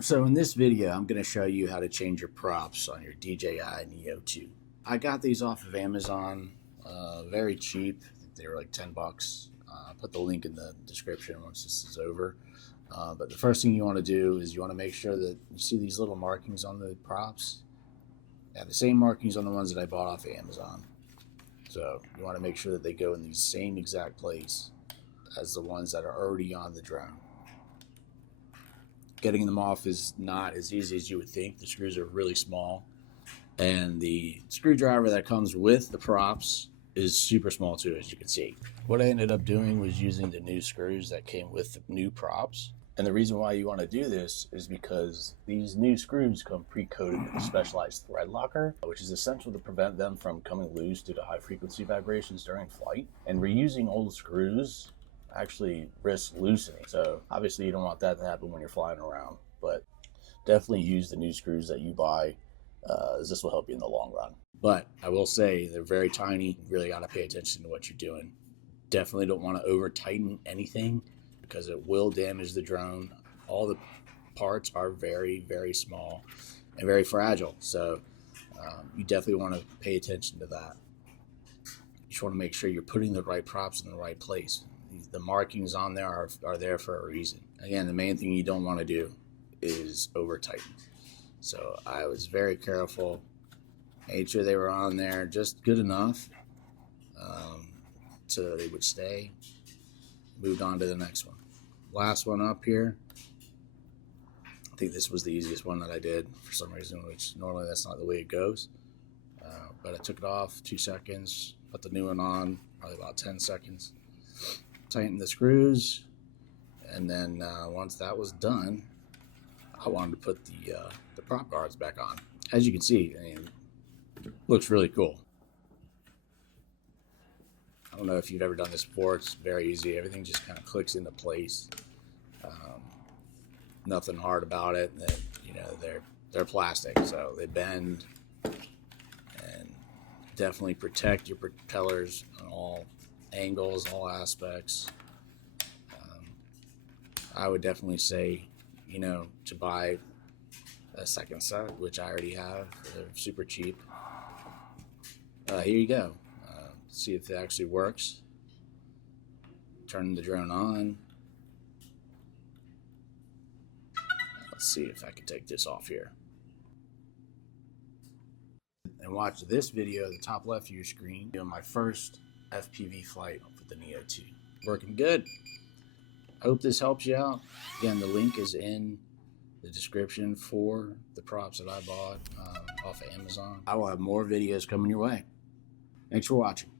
So in this video, I'm going to show you how to change your props on your DJI Neo 2. I got these off of Amazon, very cheap. They were like 10 bucks. I'll put the link in the description once this is over. But the first thing you want to do is you want to make sure that you see these little markings on the props. Yeah, the same markings on the ones that I bought off of Amazon. So you want to make sure that they go in the same exact place as the ones that are already on the drone. Getting them off is not as easy as you would think. The screws are really small, and the screwdriver that comes with the props is super small too, as you can see. What I ended up doing was using the new screws that came with the new props. And the reason why you want to do this is because these new screws come pre-coated with a specialized thread locker, which is essential to prevent them from coming loose due to high frequency vibrations during flight. And reusing old screws actually risks loosening. So obviously you don't want that to happen when you're flying around, but definitely use the new screws that you buy, as this will help you in the long run. But I will say they're very tiny. You really got to pay attention to what you're doing. Definitely don't want to over tighten anything because it will damage the drone. All the parts are very, very small and very fragile. So you definitely want to pay attention to that. You just want to make sure you're putting the right props in the right place. The markings on there are there for a reason. Again, the main thing you don't want to do is over tighten. So I was very careful, made sure they were on there just good enough so they would stay. Moved on to the next one. Last one up here. I think this was the easiest one that I did for some reason, which normally that's not the way it goes. But I took it off 2 seconds, put the new one on, probably about 10 seconds. Tighten the screws, and then once that was done, I wanted to put the prop guards back on. As you can see, I mean, it looks really cool. I don't know if you've ever done this before. It's very easy. Everything just kind of clicks into place. Nothing hard about it. You know, they're plastic, so they bend, and definitely protect your propellers on all angles, all aspects. I would definitely say, you know, to buy a second set, which I already have. They're super cheap. Here you go. See if it actually works. Turn the drone on. Let's see if I can take this off here. And watch this video at the top left of your screen, doing my first FPV flight with the Neo 2. Working good. Hope this helps you out. Again, the link is in the description for the props that I bought off of Amazon. I will have more videos coming your way. Thanks for watching.